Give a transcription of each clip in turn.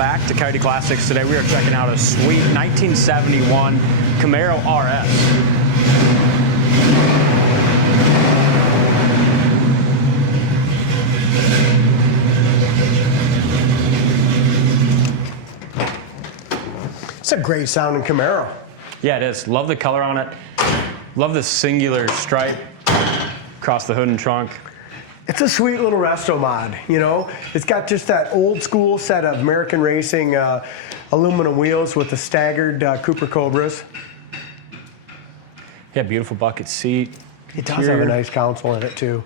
back to Coyote Classics. Today we are checking out a sweet 1971 Camaro RS. It's a great sounding Camaro. Yeah, it is. Love the color on it. Love the singular stripe across the hood and trunk. It's a sweet little resto mod, you know? It's got just that old school set of American Racing aluminum wheels with the staggered Cooper Cobras. Yeah, beautiful bucket seat. It does have a nice console in it too.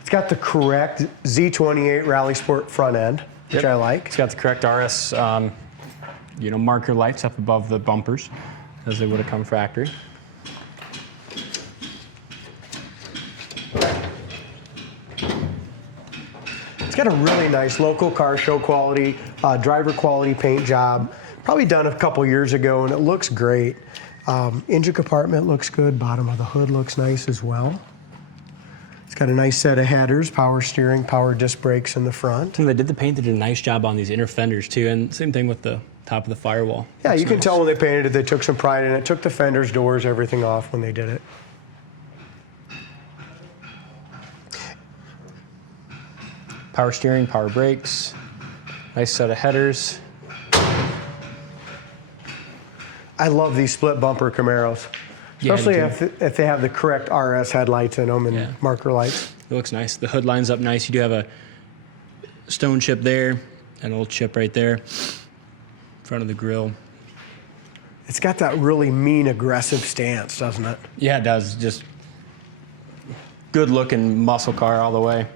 It's got the correct Z28 Rally Sport front end, which I like. It's got the correct RS marker lights up above the bumpers as they would have come factory. It's got a really nice local car show quality, driver quality paint job. Probably done a couple years ago, and it looks great. Engine compartment looks good. Bottom of the hood looks nice as well. It's got a nice set of headers, power steering, power disc brakes in the front. And they did the paint. They did a nice job on these inner fenders too, and same thing with the top of the firewall. Yeah, looks you can nice. tell when they painted it, they took some pride in it. Took the fenders, doors, everything off when they did it. Power steering, power brakes, nice set of headers. I love these split bumper Camaros, Yeah, especially I do if they have the correct RS headlights in them and marker lights. It looks nice. The hood lines up nice. You do have a stone chip there, and a little chip right there, in front of the grill. It's got that really mean, aggressive stance, doesn't it? Yeah, it does. Just good looking muscle car all the way.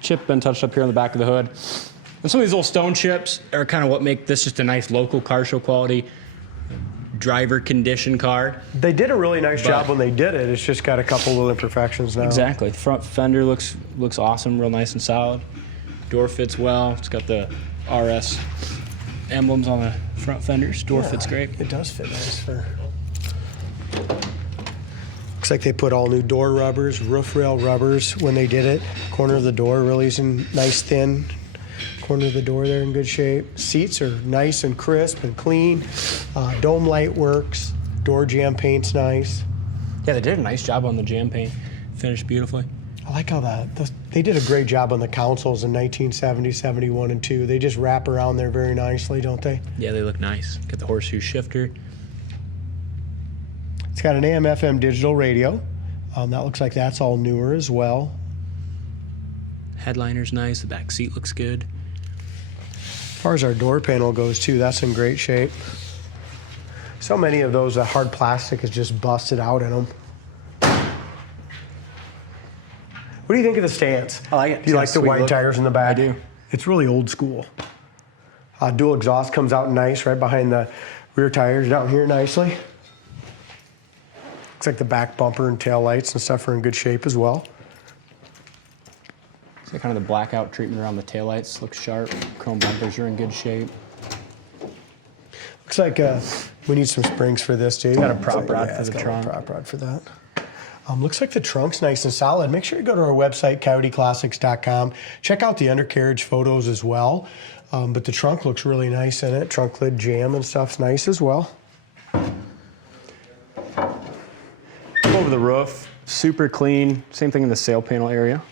Chip been touched up here on the back of the hood. And some of these little stone chips are kind of what make this just a nice local car show quality driver condition car. They did a really nice job when they did it. It's just got a couple little imperfections now. Exactly. The front fender looks awesome, real nice and solid. Door fits well. It's got the RS emblems on the front fenders. Door fits great. It does fit nice. Looks like they put all new door rubbers, roof rail rubbers when they did it. Corner of the door really is in nice thin. Corner of the door there in good shape. Seats are nice and crisp and clean. Dome light works. Door jamb paint's nice. Yeah, they did a nice job on the jam paint. Finished beautifully. I like how they did a great job on the consoles in 1970, 71, and 2. They just wrap around there very nicely, don't they? Yeah, they look nice. Got the horseshoe shifter. It's got an AM/FM digital radio. That looks like that's all newer as well. Headliner's nice. The back seat looks good. As far as our door panel goes too, that's in great shape. So many of those, the hard plastic is just busted out in them. What do you think of the stance? I like it. Do you like the white tires in the back? I do. It's really old school. Dual exhaust comes out nice right behind the rear tires down here nicely. Looks like the back bumper and tail lights and stuff are in good shape as well. So kind of the blackout treatment around the taillights looks sharp. Chrome bumpers are in good shape. Looks like we need some springs for this too. Got a prop rod for the trunk. Prop rod for that. Looks like the trunk's nice and solid. Make sure you go to our website, coyoteclassics.com. Check out the undercarriage photos as well. But the trunk looks really nice in it. Trunk lid jam and stuff's nice as well. Over the roof, super clean. Same thing in the sail panel area.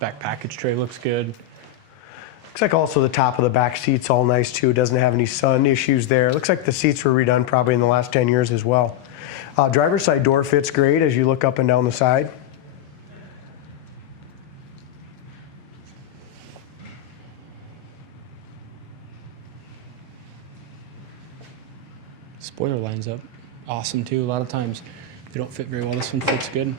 Back package tray looks good. Looks like also the top of the back seat's all nice too. Doesn't have any sun issues there. Looks like the seats were redone probably in the last 10 years as well. Driver's side door fits great as you look up and down the side. Spoiler lines up awesome too. A lot of times they don't fit very well. This one fits good.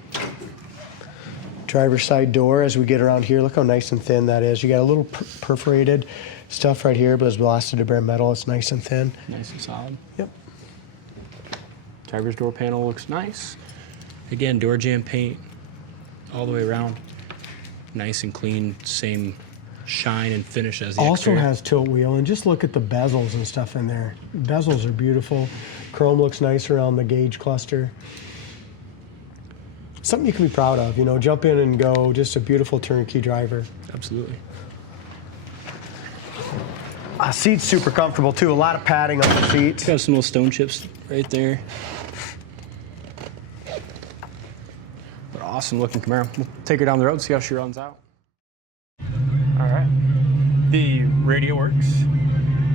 Driver's side door as we get around here. Look how nice and thin that is. You got a little perforated stuff right here, but it's blasted to bare metal. It's nice and thin. Nice and solid. Yep. Driver's door panel looks nice. Again, door jamb paint all the way around. Nice and clean, same shine and finish as the Also exterior. has tilt wheel, and just look at the bezels and stuff in there. Bezels are beautiful. Chrome looks nice around the gauge cluster. Something you can be proud of, you know, jump in and go, just a beautiful turnkey driver. Absolutely. Seat's super comfortable too. A lot of padding on the seats. Got some little stone chips right there. But awesome looking Camaro. We'll take her down the road, see how she runs out. All right. The radio works.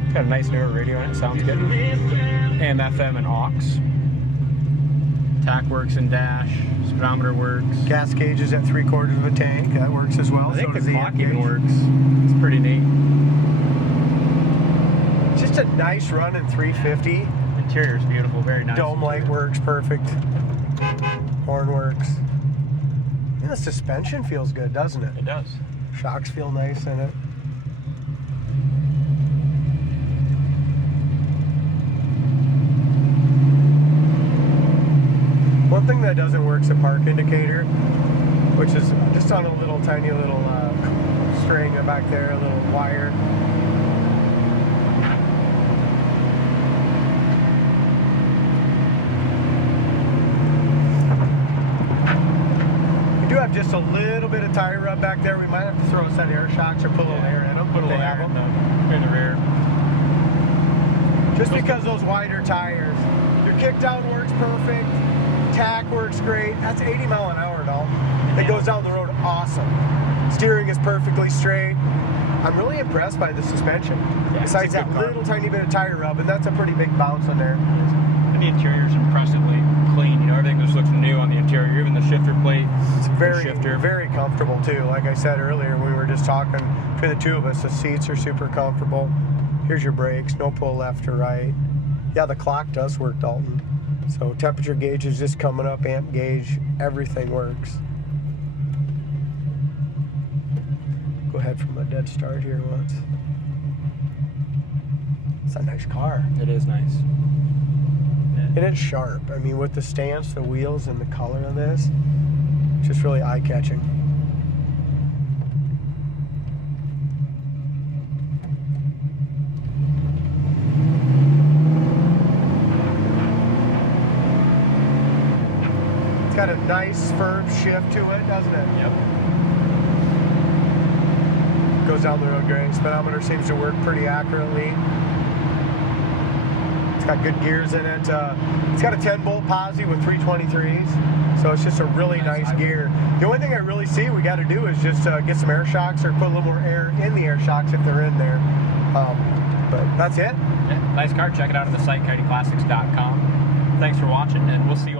It's got a nice narrow radio in it. Sounds good. AM, FM, and aux. Tack works and dash. Speedometer works. Gas gauge is at 3/4 of a tank. That works as well. I think So does the the clock amp even gauge. works. It's pretty neat. Just a nice running 350. Interior's beautiful, very nice. Dome light works perfect. Horn works. Yeah, the suspension feels good, doesn't it? It does. Shocks feel nice in it. One thing that doesn't work is a park indicator, which is just on a little tiny little string back there, a little wire. We do have just a little bit of tire rub back there. We might have to throw a set of air shocks or put a little air in them. Put a little air in the rear. Just because those wider tires. Your kickdown works perfect. Tack works great. That's 80 mile an hour, doll. It goes down the road awesome. Steering is perfectly straight. I'm really impressed by the suspension. Yeah, Besides that little tiny bit of tire rub, and that's a pretty big bounce on there. And the interior's impressively clean. You know, everything just looks new on the interior. Even the shifter plate. It's very, shifter. very comfortable too. Like I said earlier, we were just talking between the two of us. The seats are super comfortable. Here's your brakes. No pull left or right. Yeah, the clock does work, Dalton. So temperature gauge is just coming up, amp gauge, everything works. Go ahead from a dead start here once. It's a nice car. It is nice. And it's sharp. I mean, with the stance, the wheels, and the color of this, just really eye-catching. It's got a nice firm shift to it, doesn't it? Yep. Goes down the road great. Speedometer seems to work pretty accurately. It's got good gears in it. It's got a 10-bolt posi with 323s, so it's just a really nice gear. The only thing I really see we got to do is just get some air shocks or put a little more air in the air shocks if they're in there. But that's it. Yeah, nice car. Check it out on the site, coyoteclassics.com. Thanks for watching, and we'll see you